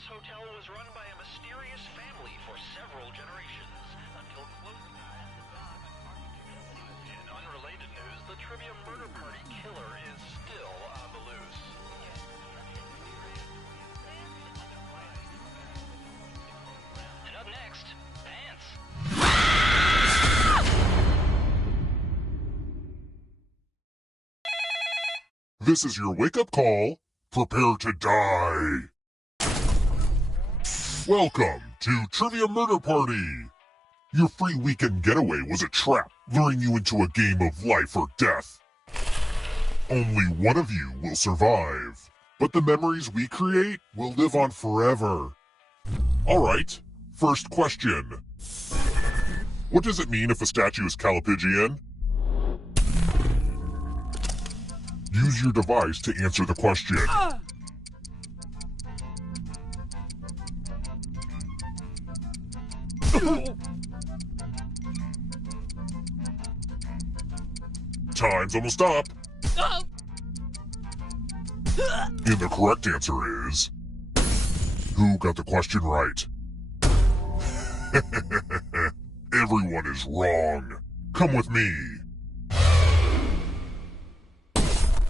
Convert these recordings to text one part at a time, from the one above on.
This hotel was run by a mysterious family for several generations, until close. In unrelated news, the trivia murder party killer is still on the loose. And up next, Dance. This is your wake-up call. Prepare to die. Welcome to Trivia Murder Party. Your free weekend getaway was a trap, luring you into a game of life or death. Only one of you will survive, but the memories we create will live on forever. Alright, first question. What does it mean if a statue is Calipigian? Use your device to answer the question. Time's almost up. And the correct answer is... Who got the question right? Everyone is wrong. Come with me.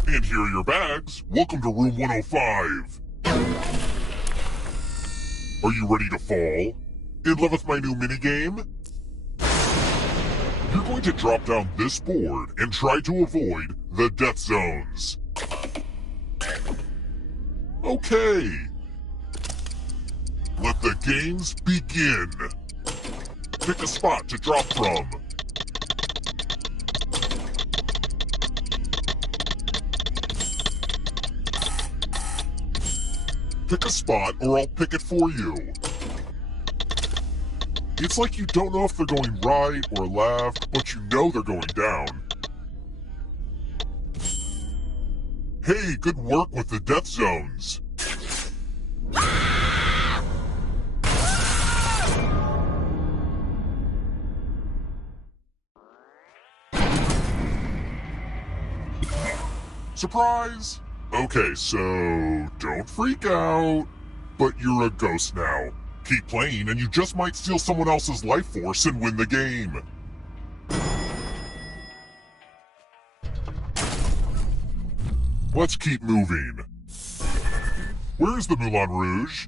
And here are your bags. Welcome to room 105. Are you ready to fall? In love with my new minigame? You're going to drop down this board and try to avoid the death zones. Okay. Let the games begin. Pick a spot to drop from. Pick a spot or I'll pick it for you. It's like you don't know if they're going right or left, but you know they're going down. Hey, good work with the death zones. Surprise! Okay, so don't freak out, but you're a ghost now. Keep playing and you just might steal someone else's life force and win the game. Let's keep moving. Where's the Moulin Rouge?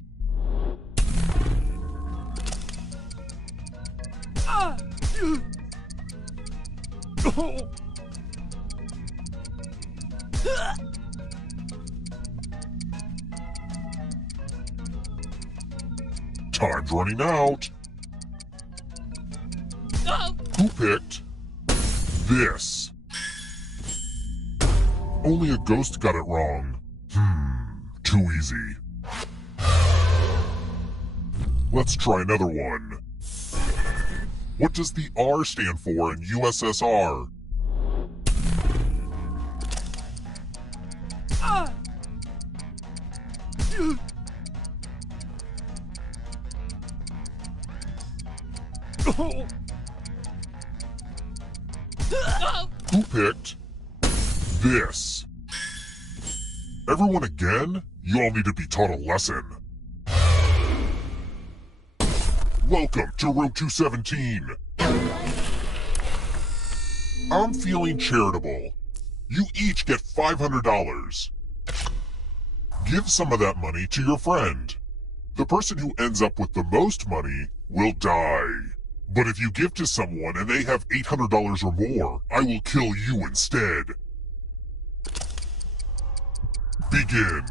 Time's running out. Who picked this? Only a ghost got it wrong. Too easy. Let's try another one. What does the R stand for in USSR? Who picked this? Everyone again? You all need to be taught a lesson. Welcome to room 217. I'm feeling charitable. You each get $500. Give some of that money to your friend. The person who ends up with the most money will die. But if you give to someone and they have $800 or more, I will kill you instead. Begin.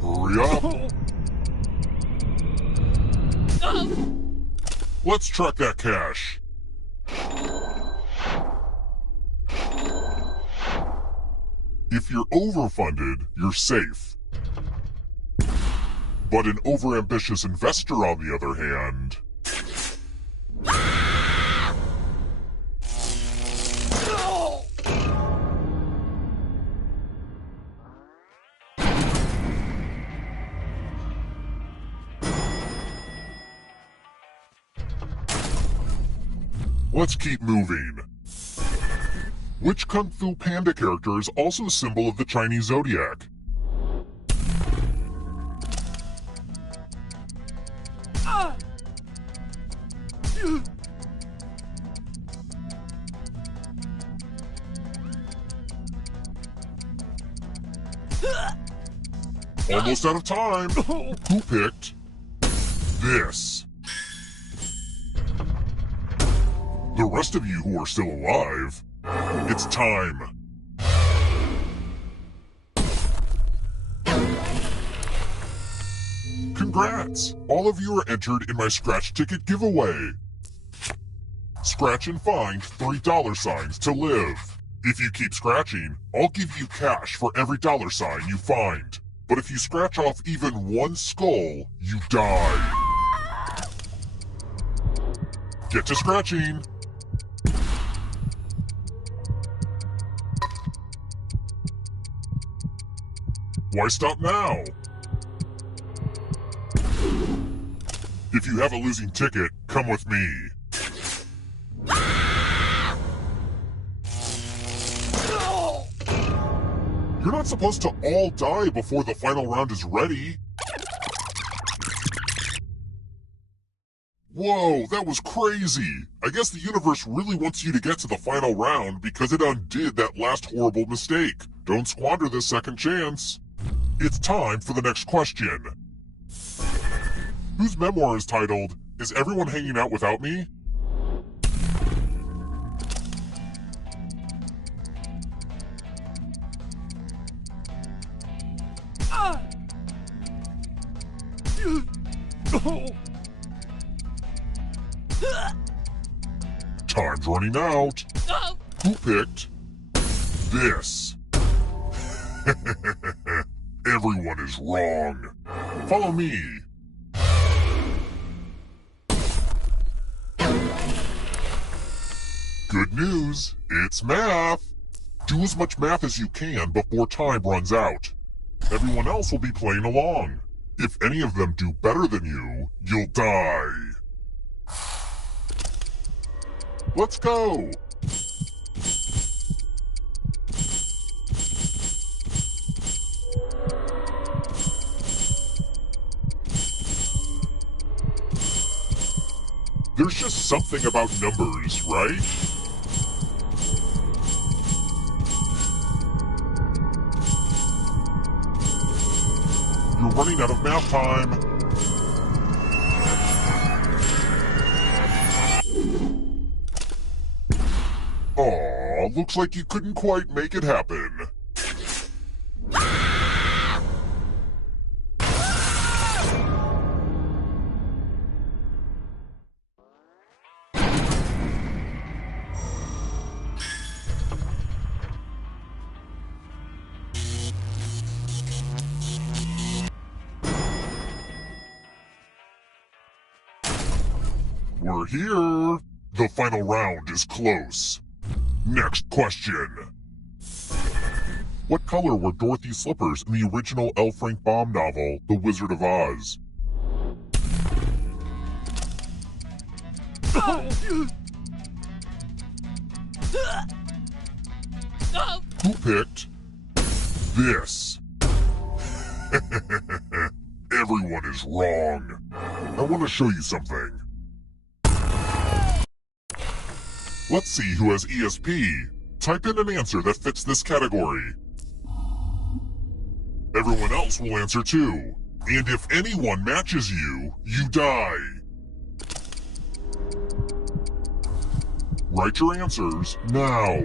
Hurry up. Let's track that cash. If you're overfunded, you're safe. But an overambitious investor, on the other hand... Let's keep moving. Which Kung Fu Panda character is also a symbol of the Chinese zodiac? Almost out of time. Who picked this? The rest of you who are still alive, it's time. Congrats! All of you are entered in my scratch ticket giveaway. Scratch and find $3 to live. If you keep scratching, I'll give you cash for every $sign you find. But if you scratch off even one skull, you die. Get to scratching. Why stop now? If you have a losing ticket, come with me. You're not supposed to all die before the final round is ready. Whoa, that was crazy. I guess the universe really wants you to get to the final round because it undid that last horrible mistake. Don't squander this second chance. It's time for the next question. Whose memoir is titled, "Is Everyone Hanging Out Without Me?" Time's running out. Who picked this? Everyone is wrong. Follow me. Good news, it's math. Do as much math as you can before time runs out. Everyone else will be playing along. If any of them do better than you, you'll die. Let's go! There's just something about numbers, right? You're running out of math time. Aw, looks like you couldn't quite make it happen. We're here. The final round is close. Next question. What color were Dorothy's slippers in the original L. Frank Baum novel, The Wizard of Oz? Who picked this? Everyone is wrong. I want to show you something. Let's see who has ESP. Type in an answer that fits this category. Everyone else will answer too. And if anyone matches you, you die. Write your answers now.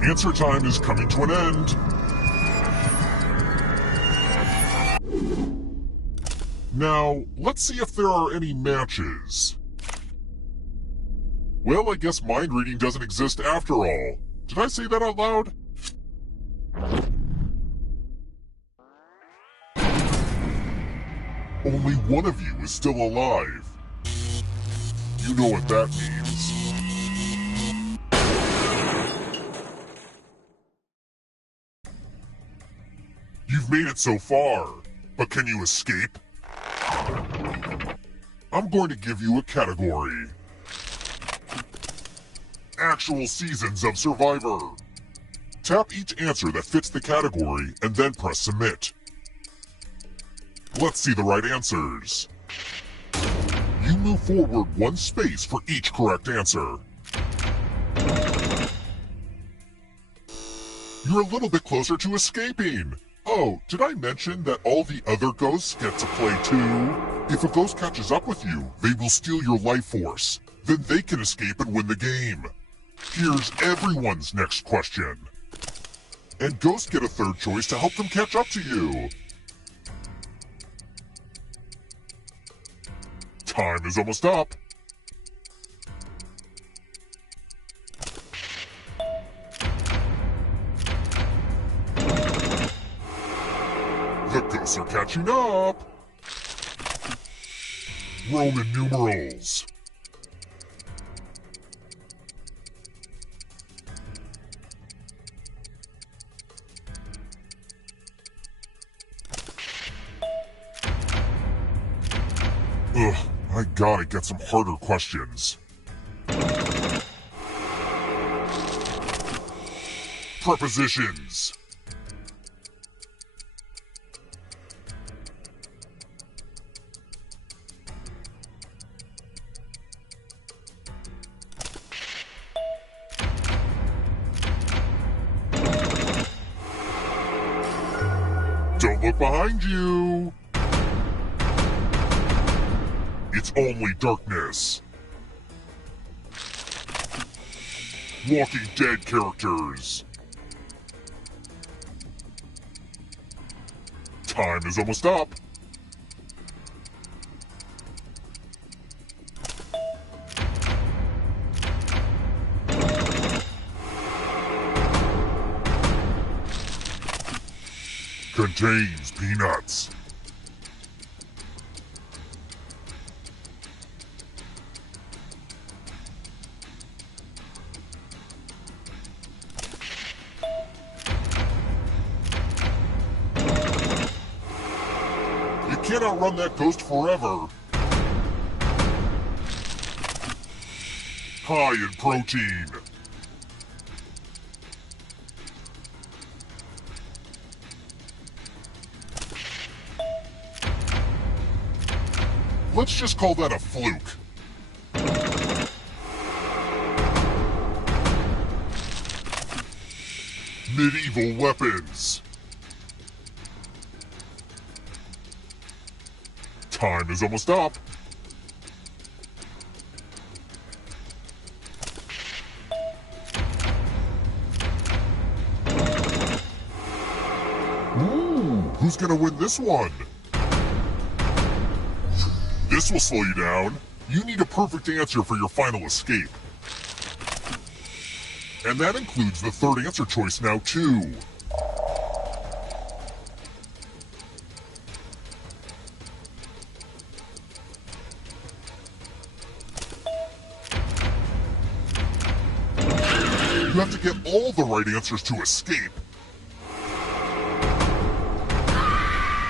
Answer time is coming to an end. Now, let's see if there are any matches. Well, I guess mind reading doesn't exist after all. Did I say that out loud? Only one of you is still alive. You know what that means. You've made it so far, but can you escape? I'm going to give you a category. Actual seasons of Survivor. Tap each answer that fits the category and then press submit. Let's see the right answers. You move forward one space for each correct answer. You're a little bit closer to escaping. Oh, did I mention that all the other ghosts get to play too? If a ghost catches up with you, they will steal your life force. Then they can escape and win the game. Here's everyone's next question. And ghosts get a third choice to help them catch up to you. Time is almost up. The ghosts are catching up. Roman numerals. Ugh, I gotta get some harder questions. Prepositions. Don't look behind you. It's only darkness. Walking Dead characters. Time is almost up. Contains peanuts. You can't outrun that ghost forever. High in protein. Let's just call that a fluke. Medieval weapons. Time is almost up. Ooh, who's gonna win this one? This will slow you down. You need a perfect answer for your final escape. And that includes the third answer choice now, too. You have to get all the right answers to escape.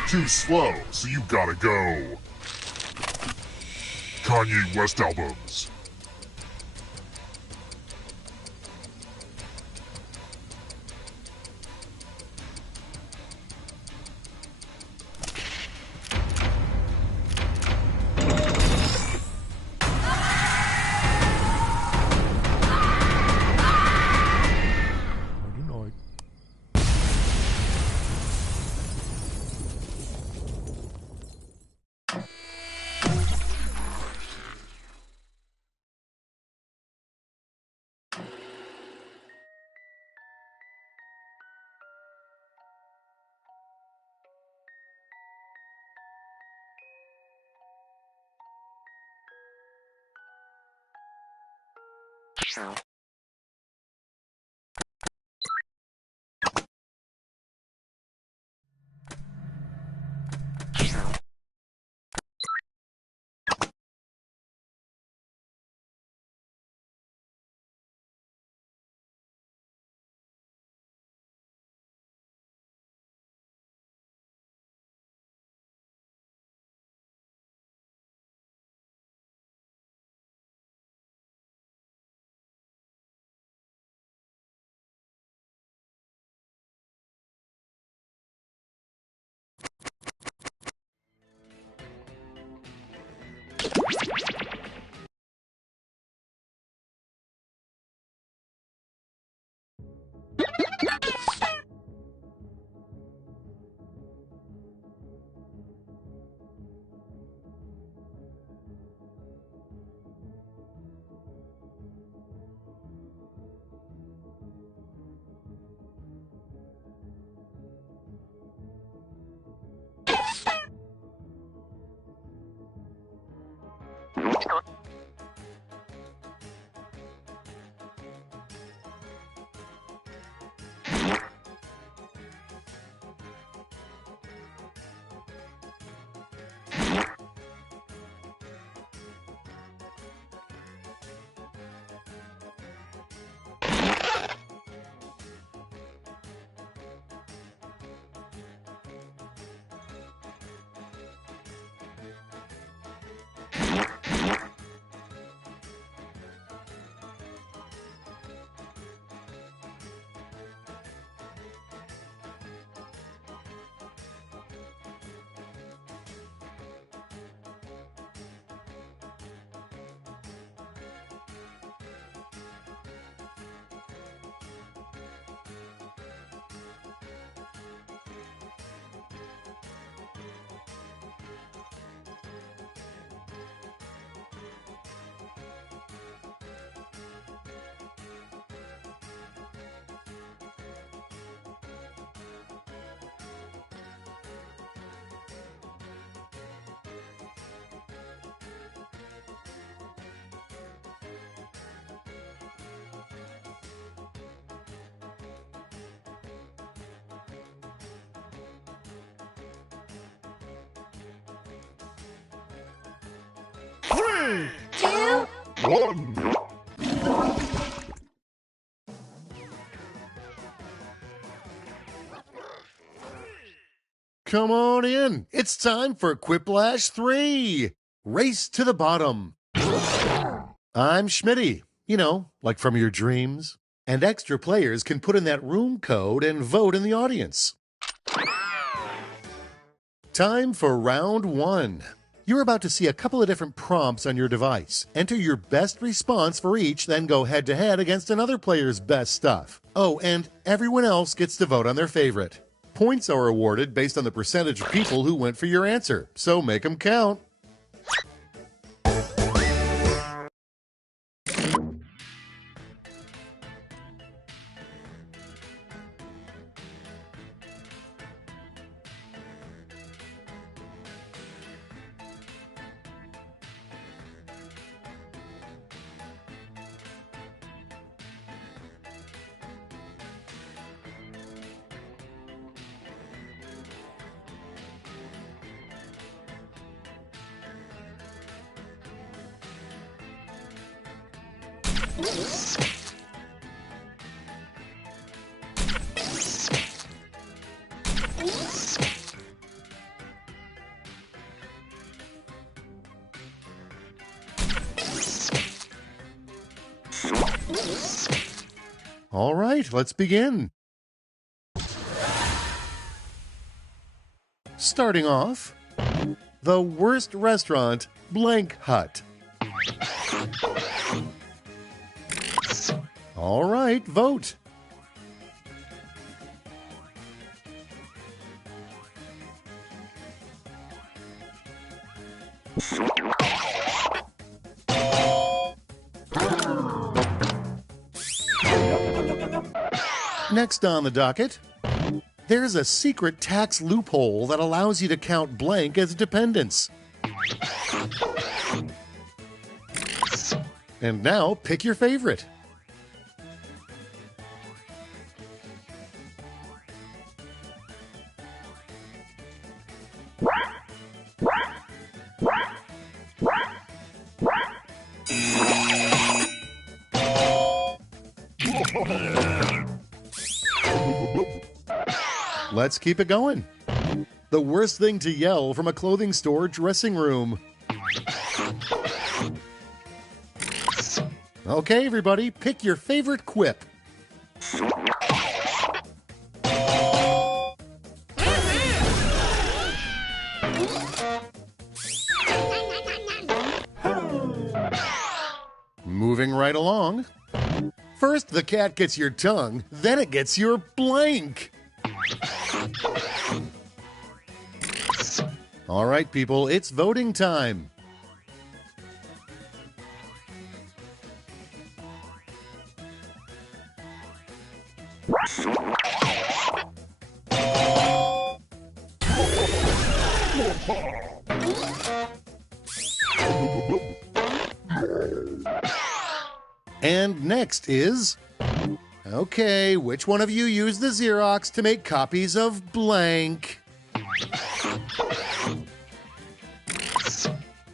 Too slow, so you gotta go. Kanye West albums. 3, 2, 1. Come on in. It's time for Quiplash 3. Race to the bottom. I'm Schmitty, like from your dreams. And extra players can put in that room code and vote in the audience. Time for round 1. You're about to see a couple of different prompts on your device. Enter your best response for each, then go head-to-head against another player's best stuff. Oh, and everyone else gets to vote on their favorite. Points are awarded based on the percentage of people who went for your answer, so make them count. All right, let's begin. Starting off, the worst restaurant, blank hut. All right, vote. Next on the docket, there's a secret tax loophole that allows you to count blank as dependents. And now, pick your favorite. Let's keep it going. The worst thing to yell from a clothing store dressing room. Okay, everybody, pick your favorite quip. right along. First, the cat gets your tongue, then it gets your blank. All right, people, it's voting time. And next is... Okay, which one of you used the Xerox to make copies of blank?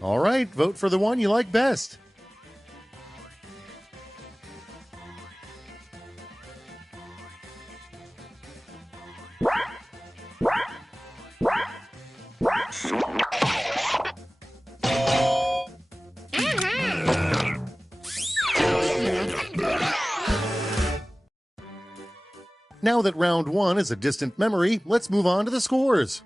All right, vote for the one you like best. Now that round one is a distant memory, let's move on to the scores.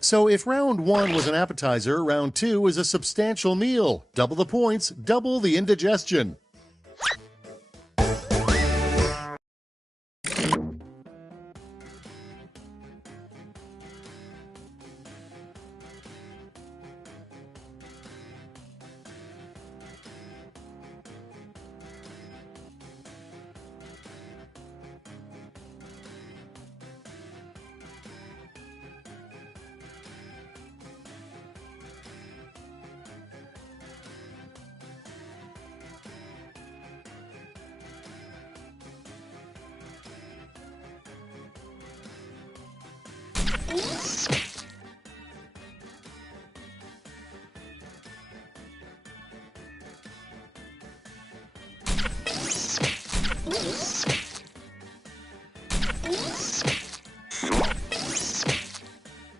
So if round one was an appetizer, round two is a substantial meal. Double the points, double the indigestion.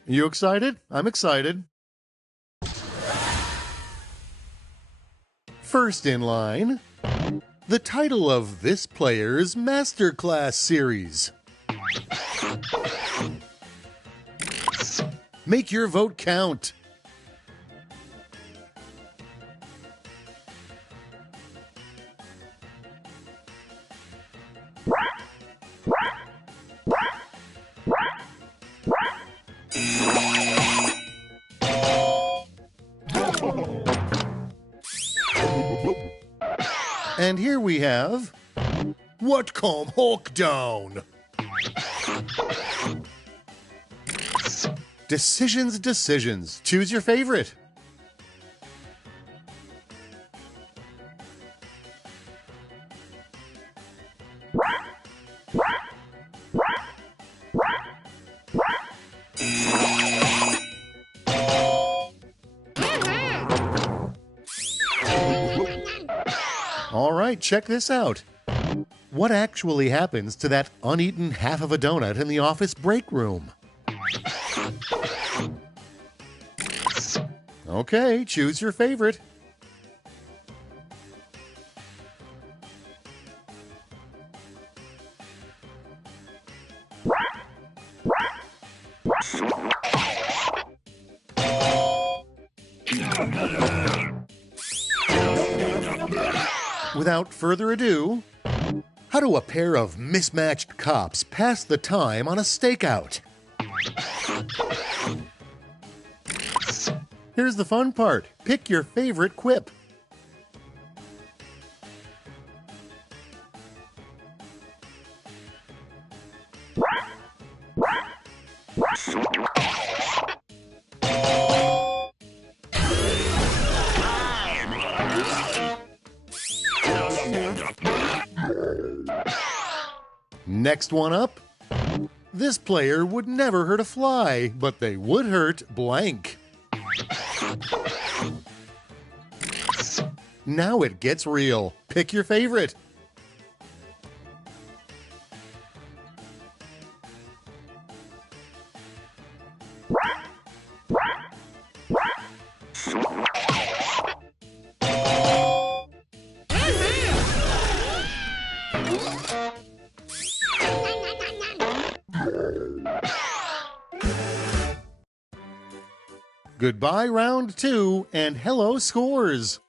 You excited? I'm excited. First in line, the title of this player's Masterclass series. Make your vote count. And here we have... What Calm Hulk Down? Decisions. Choose your favorite. All right, check this out. What actually happens to that uneaten half of a donut in the office break room? Okay, choose your favorite. Without further ado, how do a pair of mismatched cops pass the time on a stakeout? Here's the fun part. Pick your favorite quip. Next one up. This player would never hurt a fly, but they would hurt blank. Now it gets real. Pick your favorite. Goodbye, round 2, and hello, scores.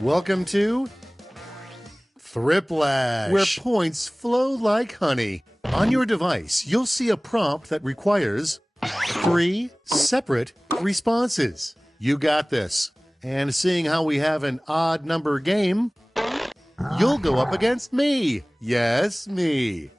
Welcome to Thriplash, where points flow like honey. On your device, you'll see a prompt that requires 3 separate responses. You got this. And seeing how we have an odd number game, you'll go up against me. Yes, me.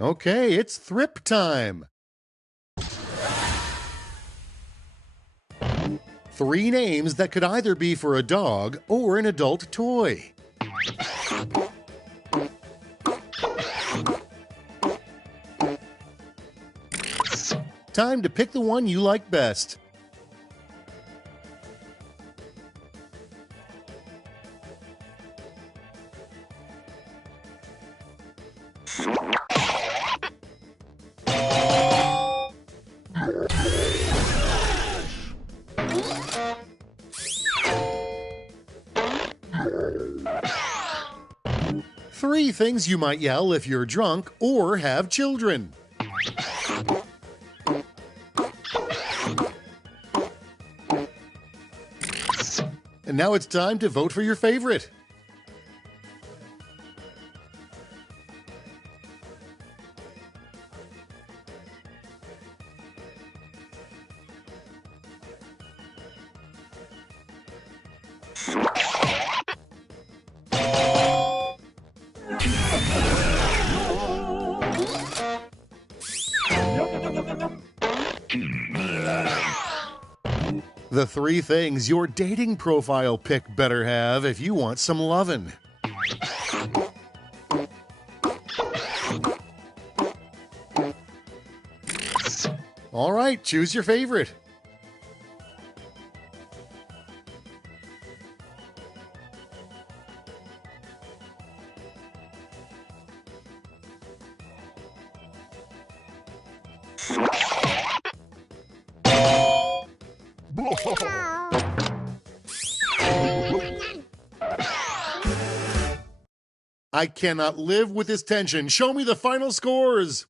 Okay, it's Thrip time. 3 names that could either be for a dog or an adult toy. Time to pick the one you like best. Three things you might yell if you're drunk or have children. And now it's time to vote for your favorite. The 3 things your dating profile pic better have if you want some lovin'. All right, choose your favorite. I cannot live with this tension. Show me the final scores.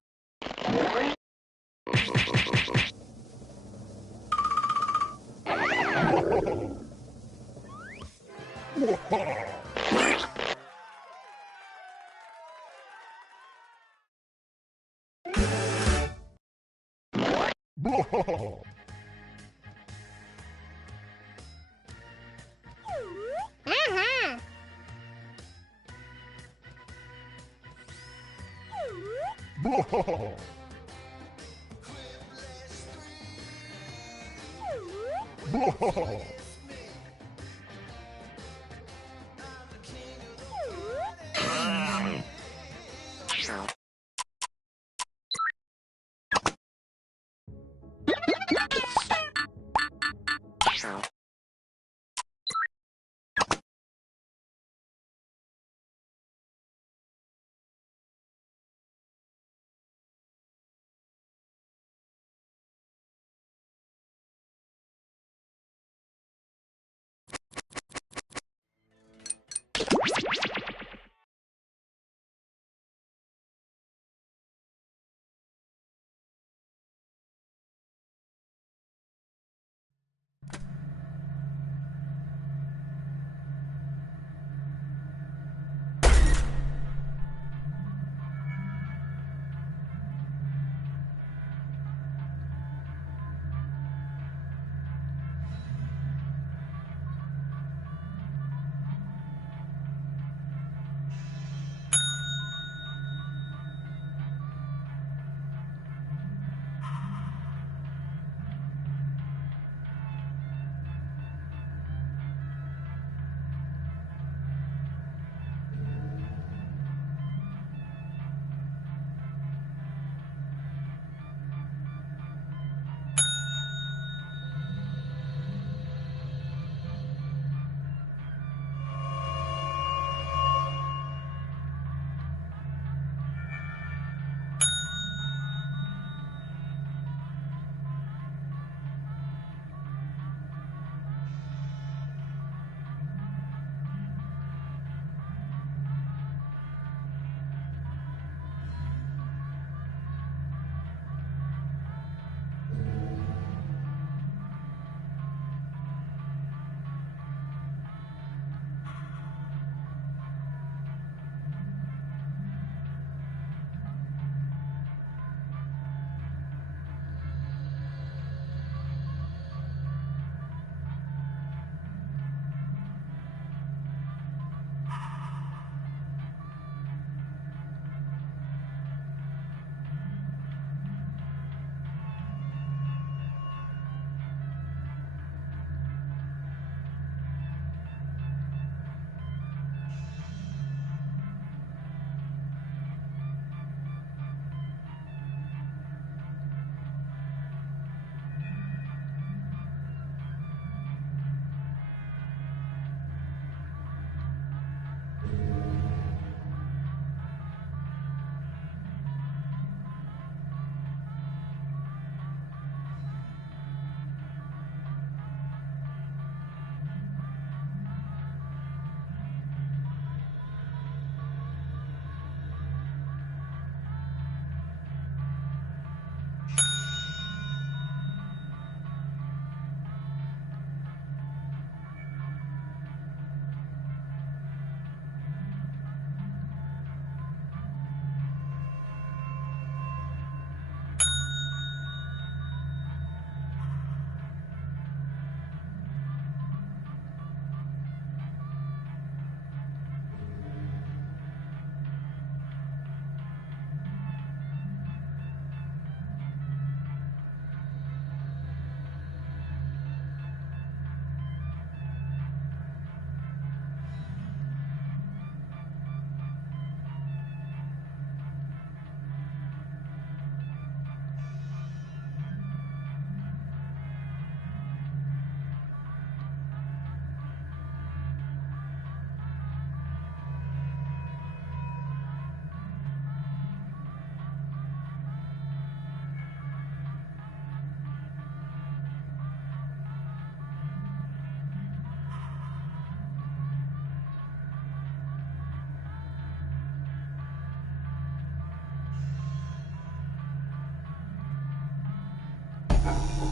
The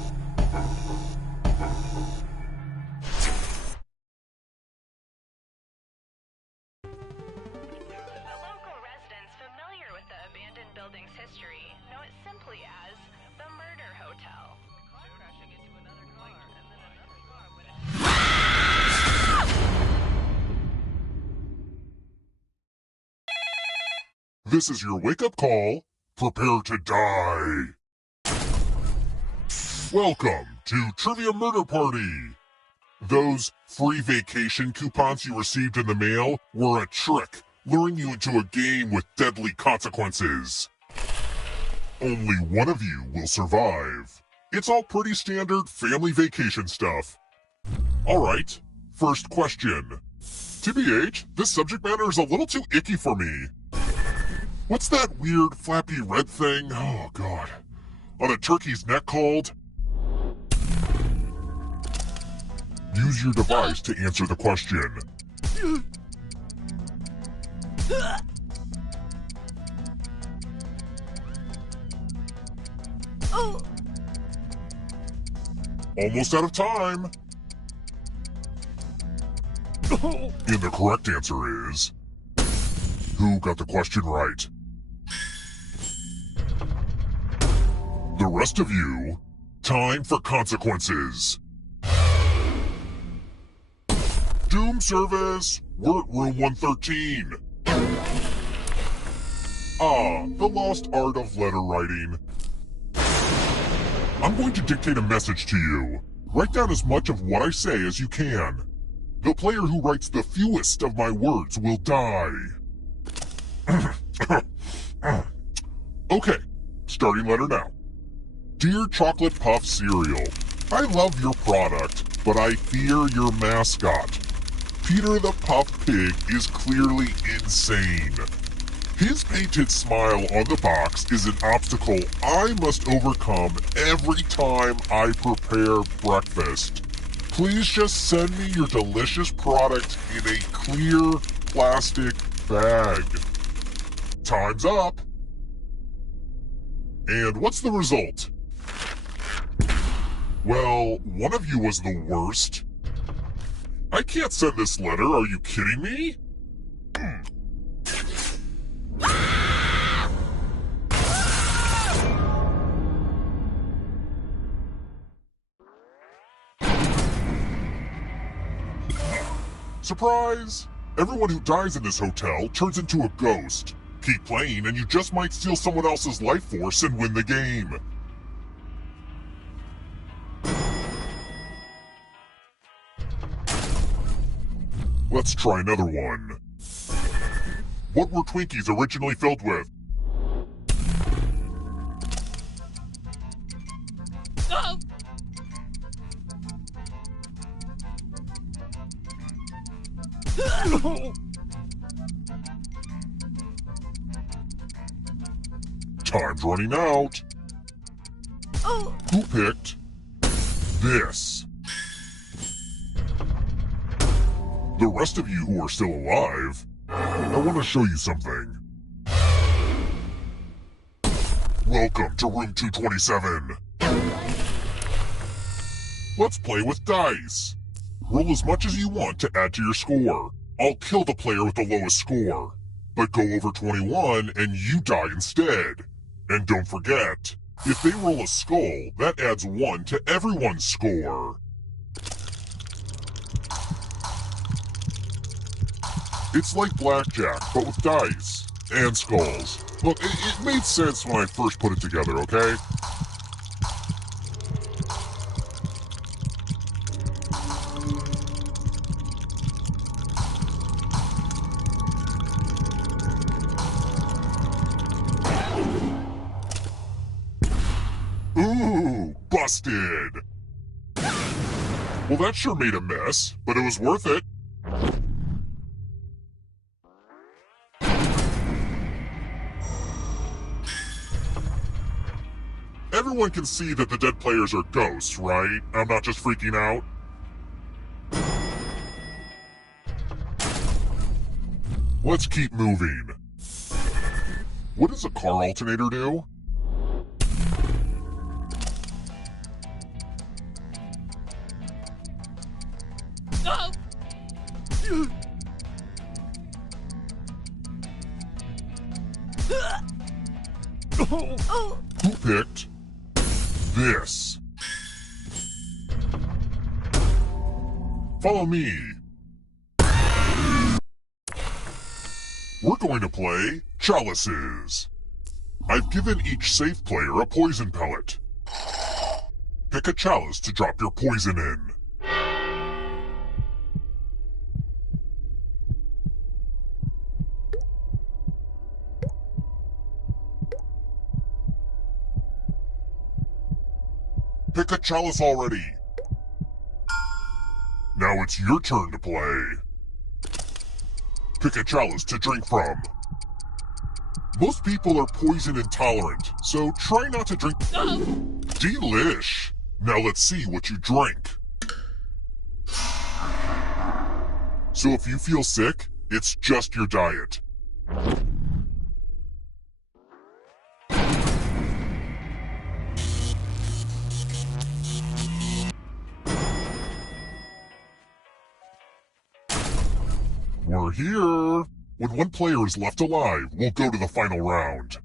local residents familiar with the abandoned building's history know it simply as the Murder Hotel. Crashing into another car and then another car when This is your wake-up call. Prepare to die. Welcome to Trivia Murder Party. Those free vacation coupons you received in the mail were a trick, luring you into a game with deadly consequences. Only one of you will survive. It's all pretty standard family vacation stuff. Alright, first question. TBH, this subject matter is a little too icky for me. What's that weird flappy red thing, oh god, on a turkey's neck called? Use your device to answer the question. Almost out of time. And the correct answer is... Who got the question right? The rest of you, time for consequences. Doom service, we're at room 113. The lost art of letter writing. I'm going to dictate a message to you. Write down as much of what I say as you can. The player who writes the fewest of my words will die. Okay, starting letter now. Dear Chocolate Puff Cereal, I love your product, but I fear your mascot. Peter the Puff Pig is clearly insane. His painted smile on the box is an obstacle I must overcome every time I prepare breakfast. Please just send me your delicious product in a clear plastic bag. Time's up. And what's the result? Well, one of you was the worst. I can't send this letter, are you kidding me? Surprise! Everyone who dies in this hotel turns into a ghost. Keep playing and you just might steal someone else's life force and win the game. Let's try another one. What were Twinkies originally filled with? Time's running out. Who picked this? The rest of you who are still alive, I want to show you something. Welcome to room 227. Let's play with dice. Roll as much as you want to add to your score. I'll kill the player with the lowest score. But go over 21 and you die instead. And don't forget, if they roll a skull, that adds 1 to everyone's score. It's like blackjack, but with dice. And skulls. Look, it made sense when I first put it together, okay? Ooh, busted! Well, that sure made a mess, but it was worth it. Everyone can see that the dead players are ghosts, right? I'm not just freaking out. Let's keep moving. What does a car alternator do? Who picked this? Follow me. We're going to play Chalices. I've given each safe player a poison pellet. Pick a chalice to drop your poison in. Pick a chalice already. Now it's your turn to play. Pick a chalice to drink from. Most people are poison intolerant, so try not to drink. Delish! Now let's see what you drank. So if you feel sick, it's just your diet. We're here! When one player is left alive, we'll go to the final round.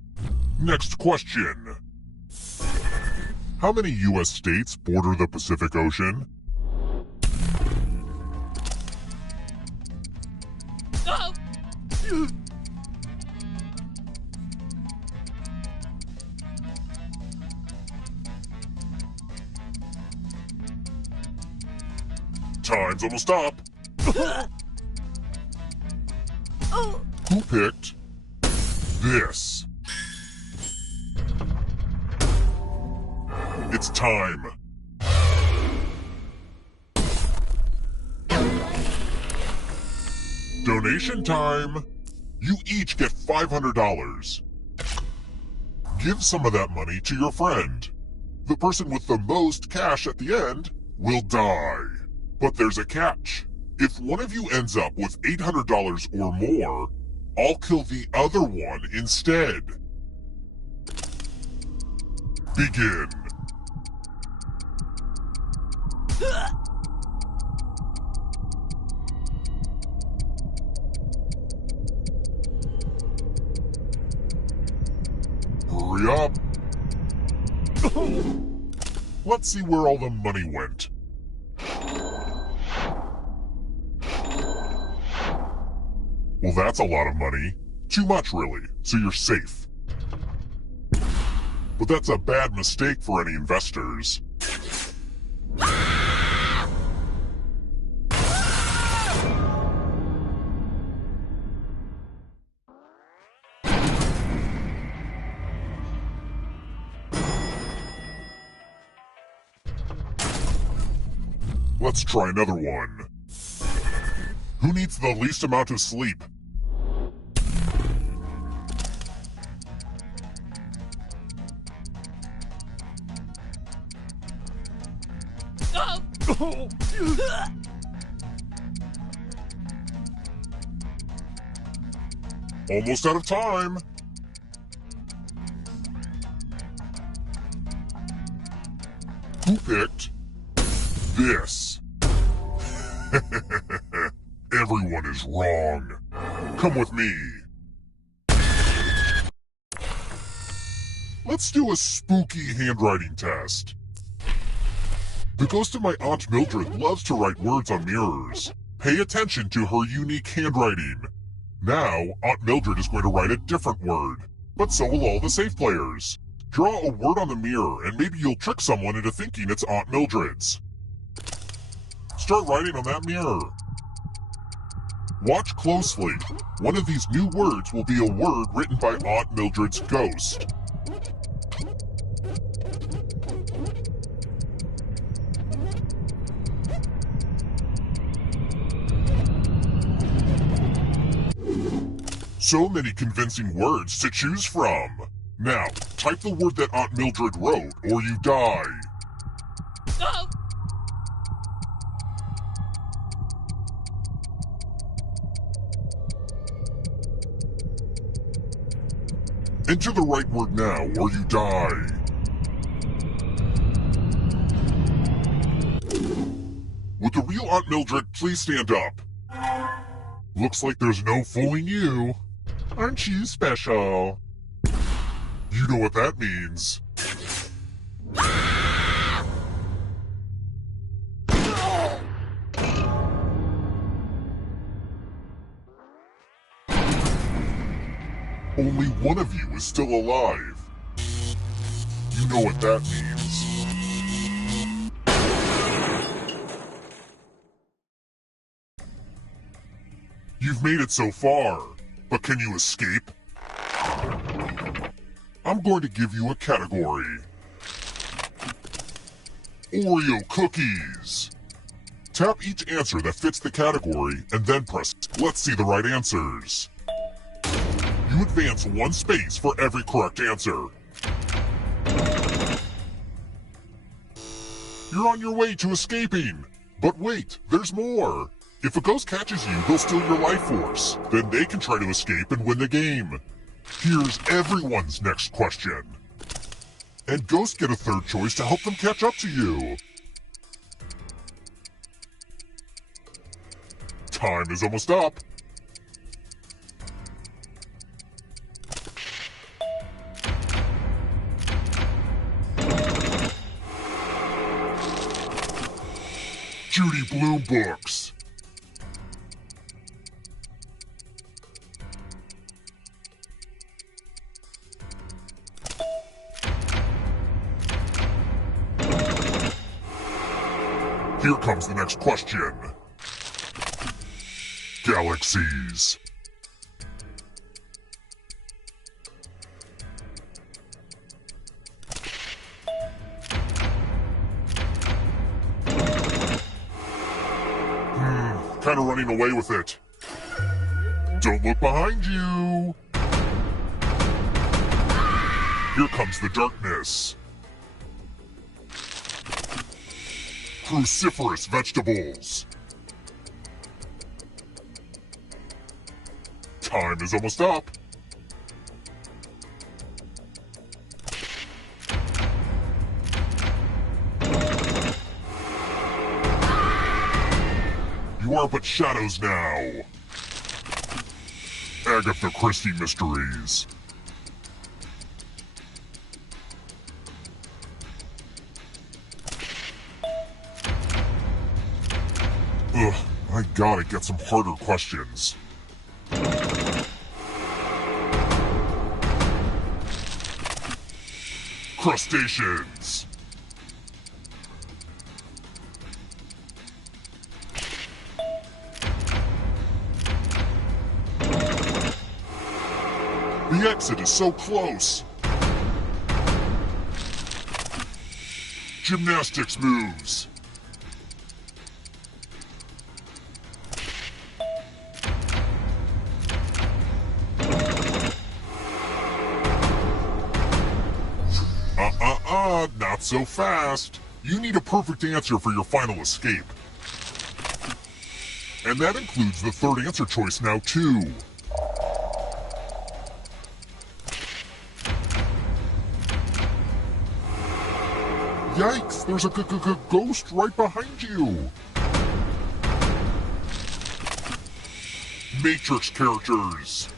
Next question. How many U.S. states border the Pacific Ocean? Time's almost up. Who picked this? It's time. Donation time. You each get $500. Give some of that money to your friend. The person with the most cash at the end will die. But there's a catch. If one of you ends up with $800 or more, I'll kill the other one instead. Begin. Hurry up. Let's see where all the money went. Well, that's a lot of money. Too much, really, so you're safe. But that's a bad mistake for any investors. Let's try another one. Who needs the least amount of sleep? Almost out of time. Who picked this? Everyone is wrong. Come with me. Let's do a spooky handwriting test. The ghost of my Aunt Mildred loves to write words on mirrors. Pay attention to her unique handwriting. Now, Aunt Mildred is going to write a different word, but so will all the safe players. Draw a word on the mirror, and maybe you'll trick someone into thinking it's Aunt Mildred's. Start writing on that mirror. Watch closely. One of these new words will be a word written by Aunt Mildred's ghost. So many convincing words to choose from. Now, type the word that Aunt Mildred wrote, or you die. Enter the right word now, or you die. Would the real Aunt Mildred please stand up? Looks like there's no fooling you. Aren't you special? You know what that means. Only one of you is still alive. You know what that means. You've made it so far, but can you escape? I'm going to give you a category. Oreo cookies. Tap each answer that fits the category and then press Let's see the right answers. You advance one space for every correct answer. You're on your way to escaping. But wait, there's more. If a ghost catches you, they'll steal your life force. Then they can try to escape and win the game. Here's everyone's next question. And ghosts get a third choice to help them catch up to you. Time is almost up. Judy Blume books. Here comes the next question. Galaxies. Kind of running away with it. Don't look behind you. Here comes the darkness. Cruciferous vegetables. Time is almost up. You are but shadows now. Agatha Christie mysteries. Ugh, I gotta get some harder questions. Crustaceans. The exit is so close. Gymnastics moves. Not so fast. You need a perfect answer for your final escape. And that includes the third answer choice now, too. Yikes, there's a ghost right behind you. Matrix characters.